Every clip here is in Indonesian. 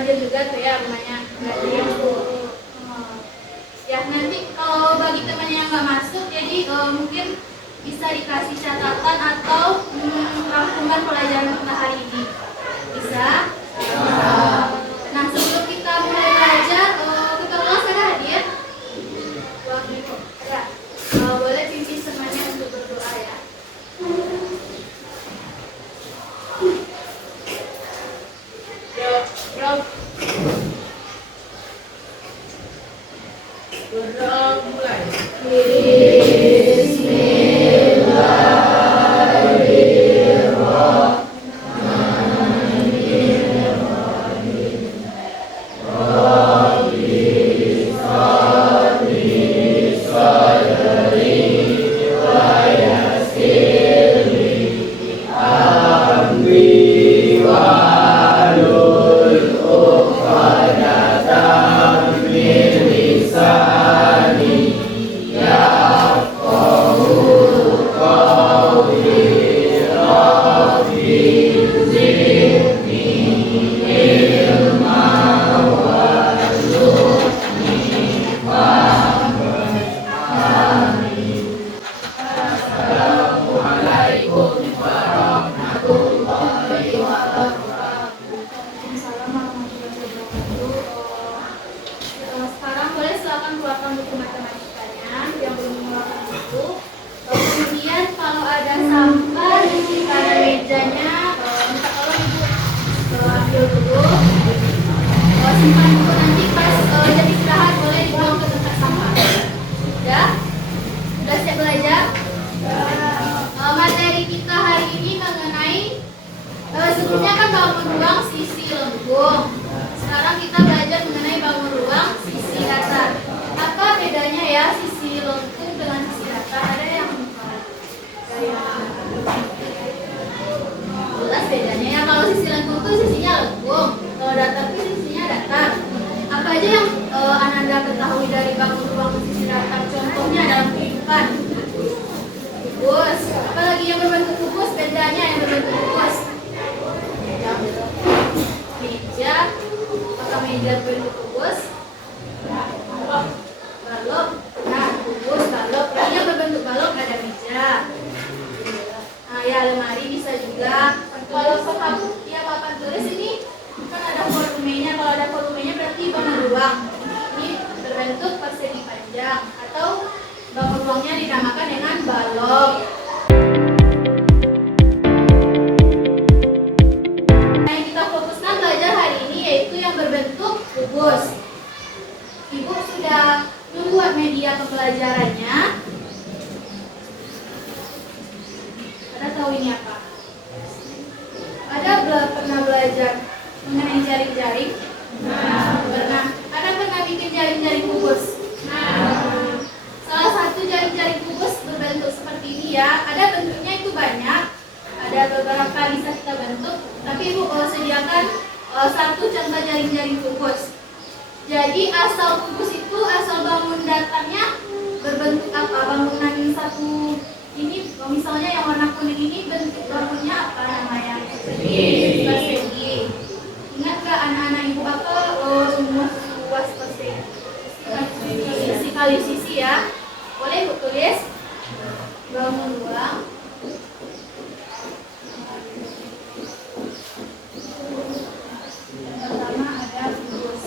ganjil juga tuh ya rumahnya ganjil. Ya nanti kalau bagi temannya yang nggak masuk, jadi mungkin bisa dikasih catatan atau rangkuman pelajaran kita hari ini. Bisa? Nah sebelum kita mulai belajar, kita kelas ada hadir? Ada. Boleh pimpin semuanya untuk berdoa ya. Simpan buku nanti pas jam istirahat boleh dibawa ke tempat sampah. Sudah siap belajar? Materi kita hari ini mengenai sebelumnya kan bangun ruang sisi lengkung. Sekarang kita belajar mengenai bangun ruang sisi datar. Apa bedanya ya sisi lengkung dengan sisi datar? Ada yang jelas bedanya ya. Kalau sisi lengkung itu sisinya lengkung, kalau datar itu sisinya datar. Apa aja yang Ananda ketahui dari bangun ruang sisi datar? Contohnya dalam kehidupan. Kubus. Apalagi yang berbentuk kubus? Bedanya yang berbentuk kubus. Meja. Apakah meja berbentuk kubus? Balok. Nah, kubus, balok. Yang berbentuk balok ada meja. Nah, ya lemari bisa juga. Kalau kamu ya papan tulis ini kan ada volumenya. Kalau ada volumenya berarti bangun ruang. Ini berbentuk persegi panjang atau bangun ruangnya dinamakan dengan balok. Nah, yang kita fokuskan belajar hari ini yaitu yang berbentuk kubus. Ibu sudah membuat media pembelajarannya. Ada tahu ini apa? Ada pernah belajar mengenai jaring-jaring? Pernah. Ada pernah bikin jaring-jaring kubus? Salah satu jaring-jaring kubus berbentuk seperti ini ya. Ada bentuknya itu banyak. Ada beberapa bisa kita bentuk. Tapi Ibu sediakan satu contoh jaring-jaring kubus. Jadi asal kubus itu, asal bangun datarnya berbentuk apa? Bangunan satu ini, misalnya yang warna kuning ini bentuk bangunnya apa namanya? Persegi. Ingat gak anak-anak Ibu apa rumus luas persegi? Sisi kali sisi ya. Boleh Ibu tulis bangun ruang yang pertama ada kubus,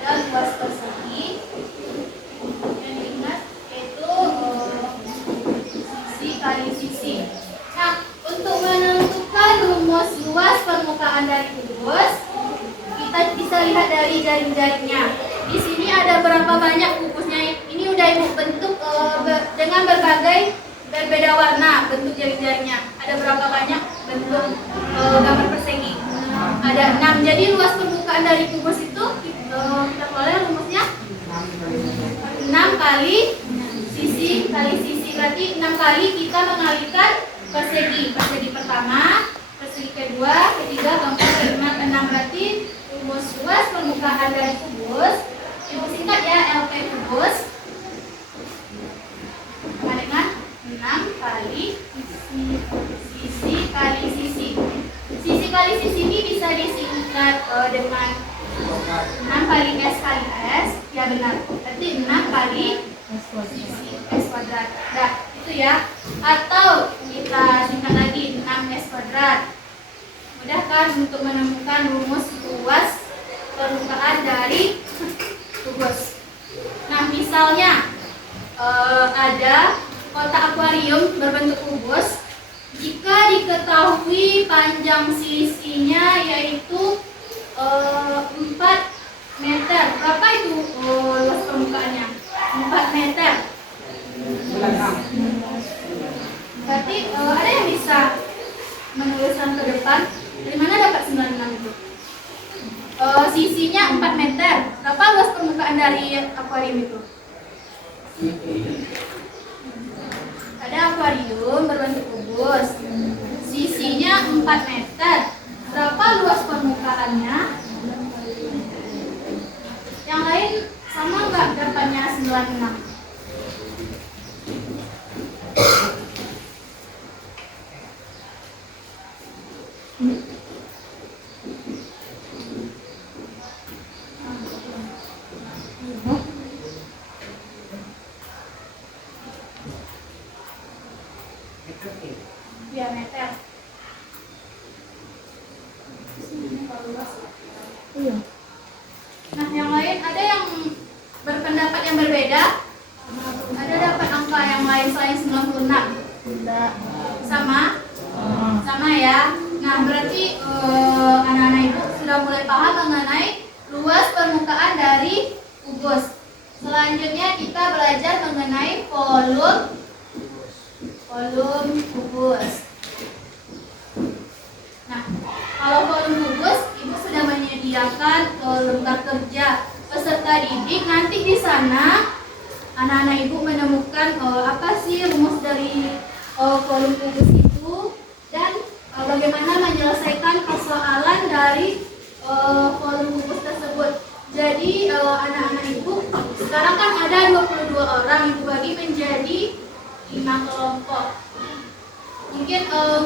ada luas persegi yang diingat yaitu sisi kali sisi. Nah, untuk menentukan rumus luas permukaan dari kubus kita bisa lihat dari jaring-jaringnya. Di sini ada berapa banyak kubusnya. Ini udah Ibu bentuk dengan berbagai berbeda warna bentuk jaring-jaringnya. Ada berapa banyak bentuk gambar persegi? Ada 6. Jadi luas permukaan dari kubus itu kita boleh rumusnya 6 kali sisi kali sisi. Berarti 6 kali kita mengalihkan persegi. Persegi pertama, persegi kedua, ketiga, keempat, kelima, keenam. Berarti rumus luas permukaan dari kubus Ibu singkat ya LP kubus sama dengan 6 kali sisi kali sisi. Sisi disingkat dengan 6 kali S kali S. Ya benar. Berarti 6 kali S kuadrat. Nah, itu ya. Atau kita singkat lagi 6S kuadrat. Mudah kan untuk menemukan rumus luas permukaan dari kubus. Nah, misalnya ada kotak akuarium berbentuk kubus. Jika diketahui panjang sisinya yaitu 4 meter. Berapa itu luas permukaannya? 4 meter. Berarti ada yang bisa menuliskan ke depan. Dari mana dapat 96 itu? Sisinya 4 meter. Berapa luas permukaan dari akuarium itu? Ada akuarium berbentuk kubus. Sisinya 4 meter. Berapa luas permukaannya? Yang lain sama nggak dapatnya 96? Diameter. Iya. Nah, yang lain ada yang berpendapat yang berbeda? Ada dapat angka yang lain selain 96? Tidak. Sama? Sama ya. Nah, berarti anak-anak ibu sudah mulai paham mengenai luas permukaan dari kubus. Selanjutnya kita belajar mengenai volume kubus. Nah, kalau volume kubus, ibu sudah menyediakan lembar kerja peserta didik. Nanti di sana anak-anak ibu menemukan apa sih rumus dari volume kubus itu dan bagaimana menyelesaikan persoalan dari volume kubus tersebut. Jadi anak-anak ibu sekarang kan ada 22 orang, ibu bagi menjadi 5 kelompok. Mungkin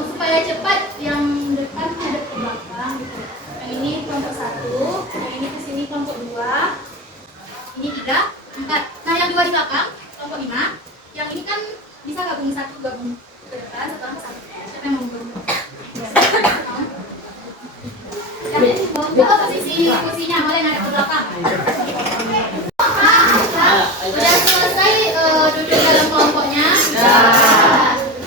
supaya cepat yang depan hadap ke belakang gitu. Yang ini kelompok 1, yang ini ke sini kelompok 2, ini 3, 4. Nah, yang 2 di belakang kelompok 5. Yang ini kan bisa gabung ke depan, satu orang ke satu. Siapa yang mau gabung? Yang posisinya boleh naik ke belakang. Sudah selesai duduk dalam kelompoknya?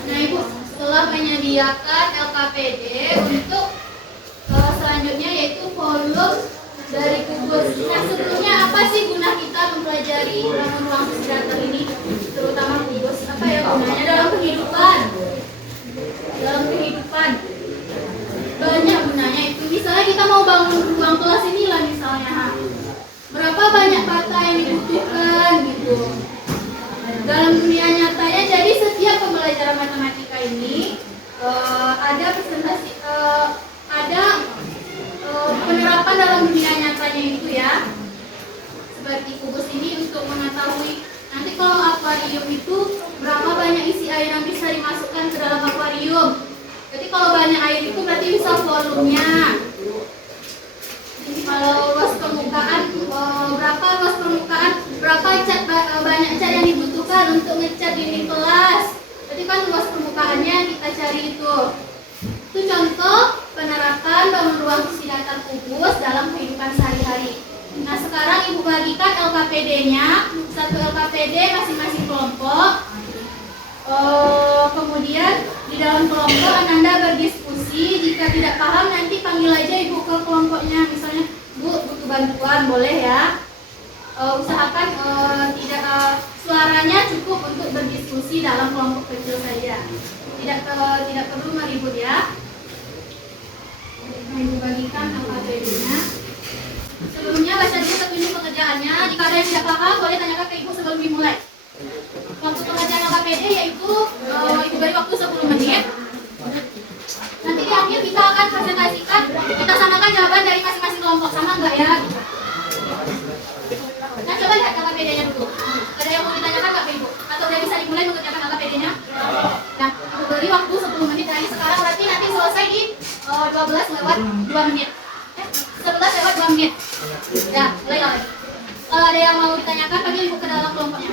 Nah, ibu setelah menyediakan LKPD untuk selanjutnya yaitu volume dari kubus. Nah, sebelumnya apa sih guna kita mempelajari ruang sisi datar ini, terutama kubus? Apa ya gunanya dalam kehidupan? Banyak gunanya itu. Misalnya kita mau bangun ruang kelas inilah misalnya. Berapa banyak kata yang dibutuhkan gitu. Dalam dunia nyatanya, jadi setiap pembelajaran matematika ini ada presentasi, ada penerapan dalam dunia nyatanya itu ya. Seperti kubus ini untuk mengetahui nanti kalau akuarium itu berapa banyak isi air yang bisa dimasukkan ke dalam akuarium. Jadi kalau banyak air itu berarti bisa volumenya. Kalau luas permukaan, berapa luas permukaan, berapa cat, banyak cat yang dibutuhkan untuk ngecat dinding kelas. Jadi kan luas permukaannya kita cari itu. Itu contoh penerapan bangun ruang sisi datar kubus dalam kehidupan sehari-hari. Nah, sekarang ibu bagikan LKPD-nya, satu LKPD masing-masing kelompok. Kemudian di dalam kelompok Anda berdiskusi. Jika tidak paham nanti panggil aja ibu ke kelompoknya. Misalnya, Bu, butuh bantuan, boleh ya. Usahakan tidak suaranya cukup untuk berdiskusi dalam kelompok kecil saja. Tidak perlu meribut ya. Nah, ibu bagikan LKPD-nya. Sebelumnya baca dulu petunjuk pengerjaannya. Jika ada yang tidak paham, boleh tanyakan ke ibu sebelum dimulai. Waktu pengerjaan LKPD yaitu ibu beri waktu 10 menit. Nanti di akhir kita akan presentasikan, kita samakan jawaban dari masing-masing kelompok, sama enggak ya? Nah, coba lihat LKPD-nya dulu. Ada yang mau ditanyakan nggak ke ibu? Atau udah bisa dimulai mengerjakan LKPD-nya? Nah, ibu beri waktu 10 menit dari sekarang, berarti nanti selesai di 12 lewat 2 menit. menit. Ya, mulai lagi. Kalau ada yang mau ditanyakan, panggil ibu ke dalam kelompoknya.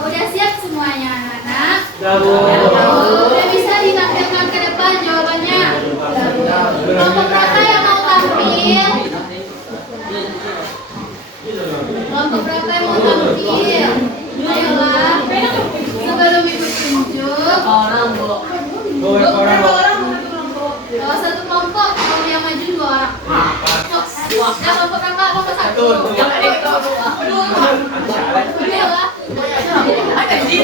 Udah siap semuanya anak-anak? Udah bisa ditampilkan ke depan jawabannya? Kelompok berapa yang mau tampil? Kelompok berapa yang mau tampil? Ayolah, sebelum ibu tunjuk. Kalau satu kelompok, kalau yang maju 2 orang. Nah, kelompok kakak, kelompok 1. Ayolah. Ada di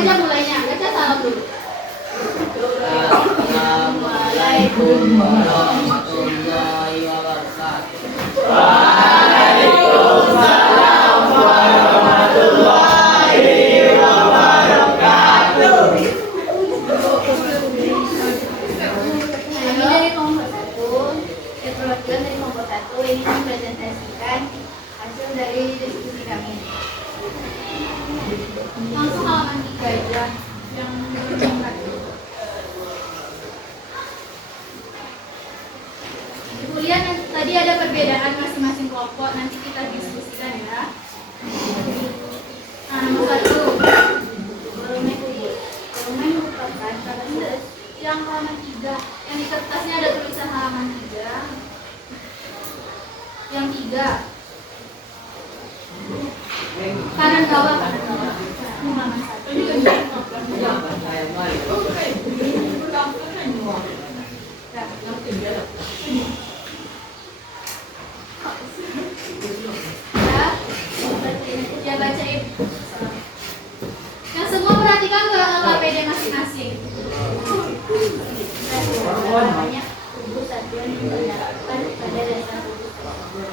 Gacha mulainya. Gacha salam dulu. Assalamualaikum warahmatullahi wabarakatuh. Waalaikumsalam warahmatullahi wabarakatuh. Ini dari kelompok 1. Perwakilan dari kelompok 1 ini mempresentasikan hasil dari diskusi kami. Langsung halaman 3 aja yang berangkat. Ibu lihat tadi ada perbedaan masing-masing kelompok, nanti kita diskusikan ya. Nah, nomor 1. Volume merupakan kasus yang halaman 3. Yang di kertasnya ada tulisan halaman 3. Yang 3. Kanan bawah. Halaman 1. Ya bacain. Yang semua perhatikan ke KPD masing-masing. Namanya kubus satuan yang terdapat pada dasar kubus tersebut.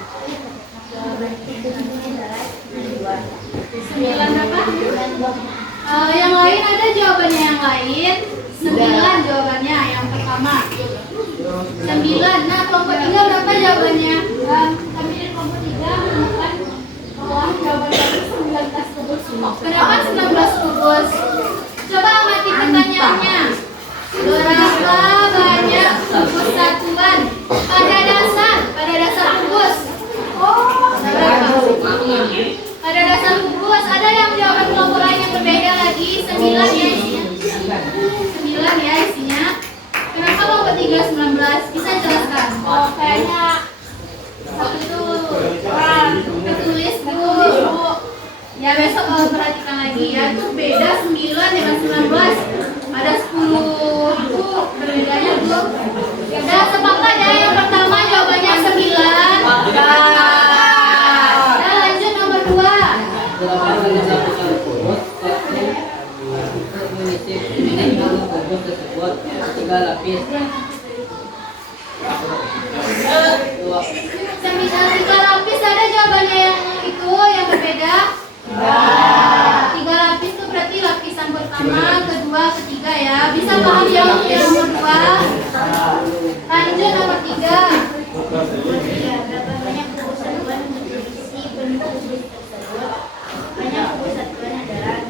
Jawabannya adalah 9 berapa? Yang lain ada jawabannya yang lain. 9 jawabannya yang pertama. 9. Nah, kelompok 3 berapa jawabannya? Kami dari kelompok 3 menemukan bahwa jawabannya 19 kubus. Kenapa 19 kubus? Coba amati pertanyaannya. Berapa banyak kubus satuan pada dasar kubus? Berapa? Pada dasar kubus. Ada yang jawaban kelompok lain yang berbeda lagi. 9 ya isinya. 9 ya isinya. Kenapa kelompok 3 19? Bisa jelaskan? Oh, kayaknya satu itu tertulis dulu. Ya besok perhatikan lagi ya. Itu beda 9 dengan 19. Ada 10 itu berbedanya tuh. Udah sepakat ya, yang pertama jawabannya 9. Nah, lanjut nomor 2. Tersebut 3 lapis. 3 lapis ada jawabannya yang itu yang berbeda. 3 lapis itu berarti lapisan pertama, kedua, ketiga ya. Bisa paham jawab yang nomor 2? Lanjut nomor 3. Berapa banyak kubus satuan untuk diisi bentuk kubus tersebut? Banyak kubus satuan adalah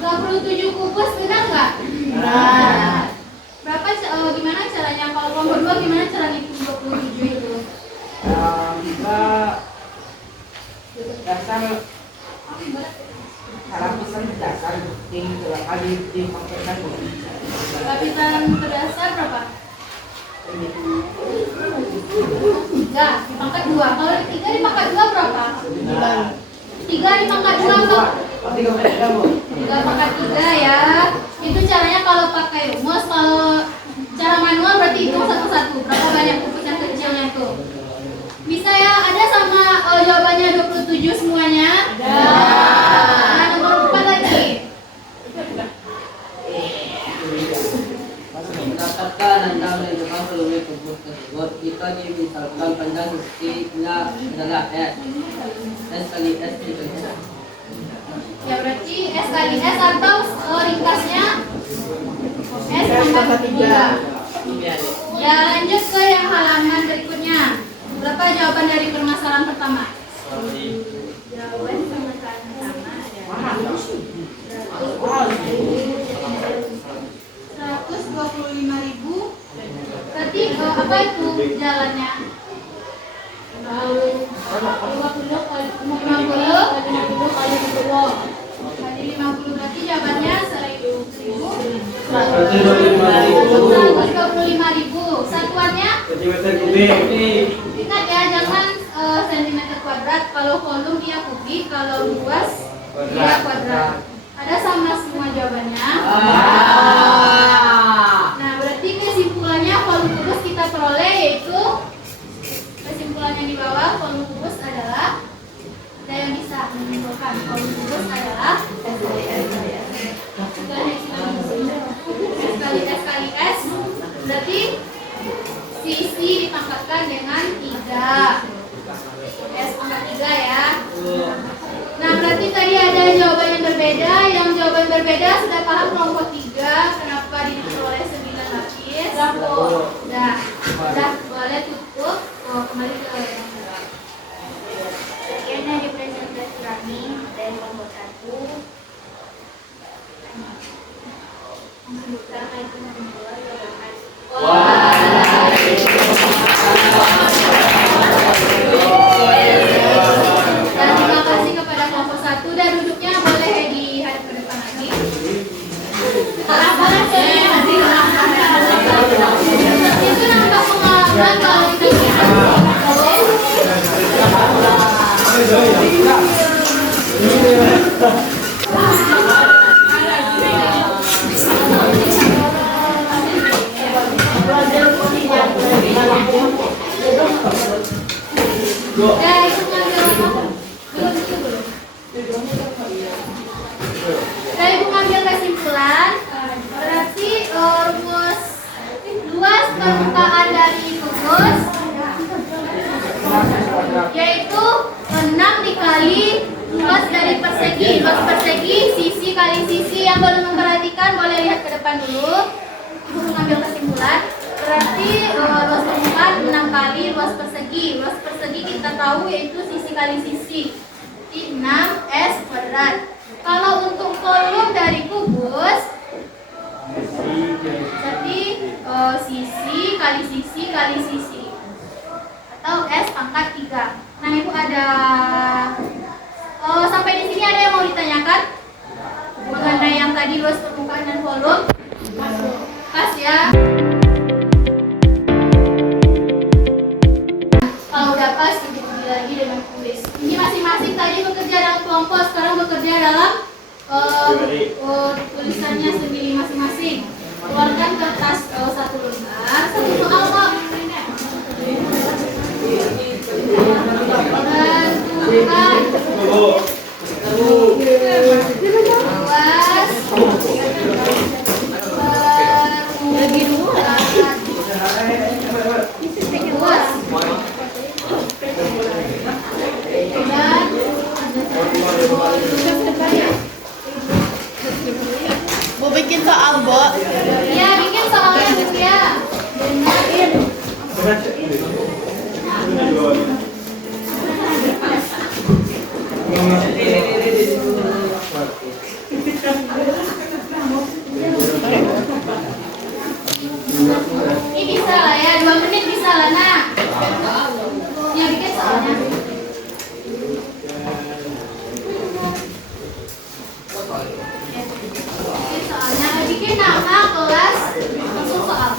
27 kubus, benar nggak? Benar. Berapa? Gimana caranya? Kalau kelompok 2 gimana cara ngitung 27 itu? Kita dasar lapisan dasar kali dipangkatkan. Lapisan berdasar berapa? 3 dipangkat 2. Kalau 3 dipangkat 2 berapa? 3 dipangkat 2 apa? 3 pangkat 3 ya. Itu caranya kalau pakai rumus. Kalau cara manual berarti hitung satu-satu. Berapa banyak kubus yang kecilnya tuh? Bisa ya? Ada sama jawabannya 27 semuanya? Nah, nomor 4 lagi. Mendapatkan tentang menentukan volume kubus tersebut, jika dimisalkan panjang sisinya adalah S. S kali S dikali S. Ya berarti S kali S atau ringkasnya S pangkat 3. Ya lanjut ke yang halaman berikutnya. Berapa jawaban dari permasalahan pertama? Jawaban permasalahan pertama adalah 125.000. Berarti apa itu jalannya? 50 kali 50 kali 10. Kali 50 berarti jawabannya 125.000. Satuannya? Centimeter kubik. Ingat ya, jangan sentimeter kuadrat. Kalau volume dia kubik, kalau luas dia kuadrat. Ada sama semua jawabannya. Nah, berarti kesimpulannya volume kubus kita peroleh yaitu kesimpulannya di bawah, volume kubus adalah, ada yang bisa menyimpulkan volume kubus adalah S kali S berbeda, yang jawaban berbeda sudah paham kelompok 3 kenapa ditutup oleh 9 lapis? Sudah boleh tutup. Kembali ke Sekian dari presentasi kami dari kelompok 1. Assalamualaikum warahmatullahi wabarakatuh. Dan terima kasih kepada kelompok 1 dan duduknya boleh dihadap ke depan lagi. Itu nampak pengalaman kalau kita ya itu belum. Saya mengambil kesimpulan berarti rumus luas permukaan dari kubus yaitu 6 dikali luas dari persegi. Luas persegi sisi kali sisi. Yang belum memperhatikan boleh lihat ke depan dulu. Ibu mengambil kesimpulan berarti luas permukaan 6 kali luas persegi. Luas persegi kita tahu yaitu sisi kali sisi. 6s kuadrat. Kalau untuk volume dari kubus jadi sisi kali sisi kali sisi atau s pangkat 3. Nah ibu ada sampai di sini ada yang mau ditanyakan mengenai yang tadi luas permukaan dan volume? Pas ya. Kalau udah pas diikuti lagi dengan tulis. Ini masing-masing tadi bekerja dalam kelompok, sekarang bekerja dalam tulisannya sendiri masing-masing. Keluarkan kertas satu lembar, satu soal kok. Tentukan luas Mau bikin soal, Bo? ya bikin soalnya Bu ya. Benerin. Ini bisa lah ya, 2 menit bisa lah nak. Ya bikin soalnya. Bikin soalnya, bikin nama kelas langsung soal.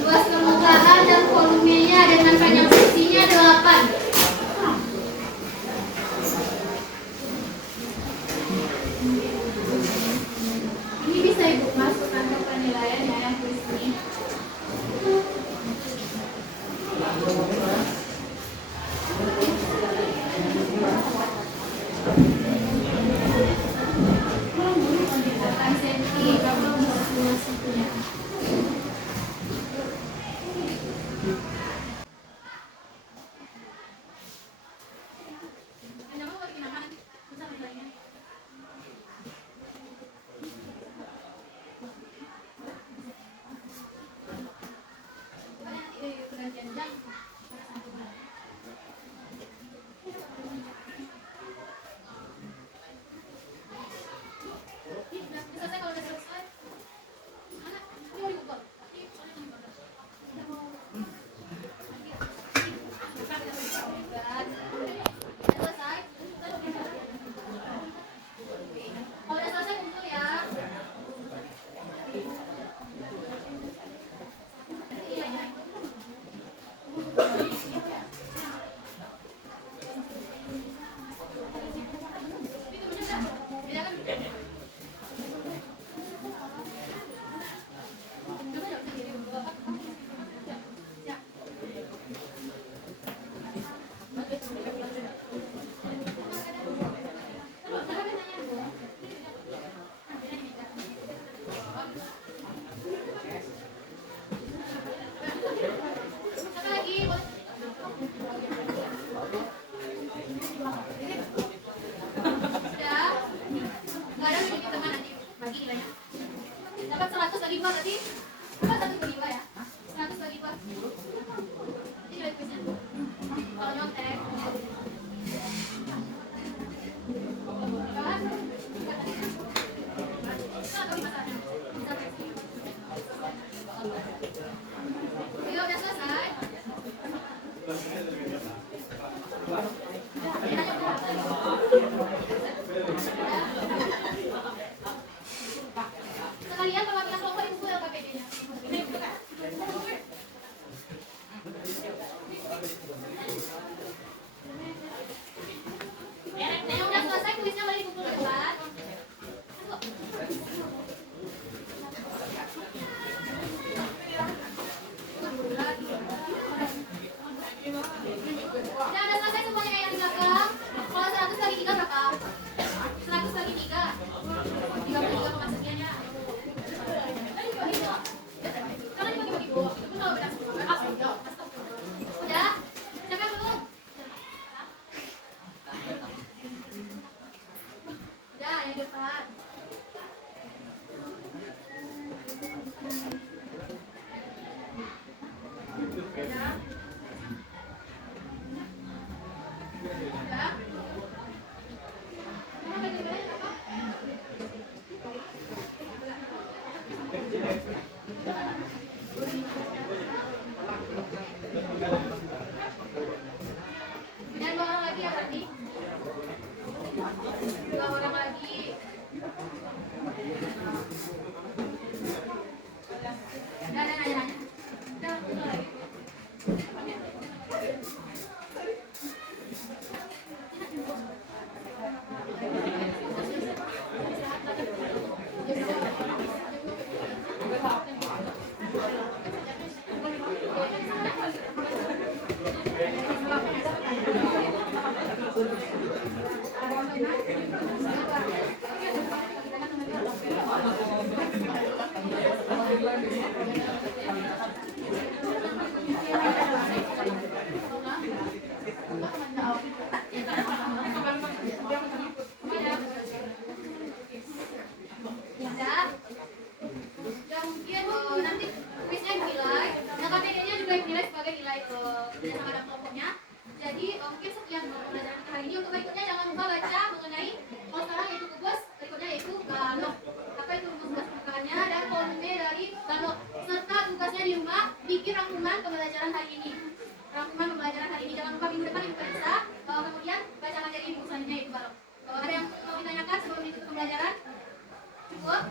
Luas permukaan dan volumenya dengan panjang sisinya 8. Ini bisa ibu masukkan ke penilaian ya yang tulis ini. Akan senti kamu bisa luas itunya. Selesai kalau udah selesai. Mana? paling depan. Ya. Ya. Mana baju-bajunya apa? Dan 2 orang lagi ya berarti? 2 orang lagi. Dan nanya. Dan satu lagi. Ya mungkin nanti kuisnya dinilai, nah KTD-nya juga dinilai sebagai nilai kerjasama pada kelompoknya. Jadi mungkin sekian pembelajaran hari ini. Untuk berikutnya jangan lupa baca mengenai sekarang yaitu kubus, berikutnya yaitu galok. Apa itu rumus pembukaannya dan volume dari galok, serta tugasnya di rumah bikin rangkuman pembelajaran hari ini. Rangkuman pembelajaran hari ini jangan lupa minggu depan ibu periksa. Kemudian baca materi ibu selanjutnya yaitu galok. Ada yang mau ditanyakan sebelum ditutup pembelajaran? Cukup?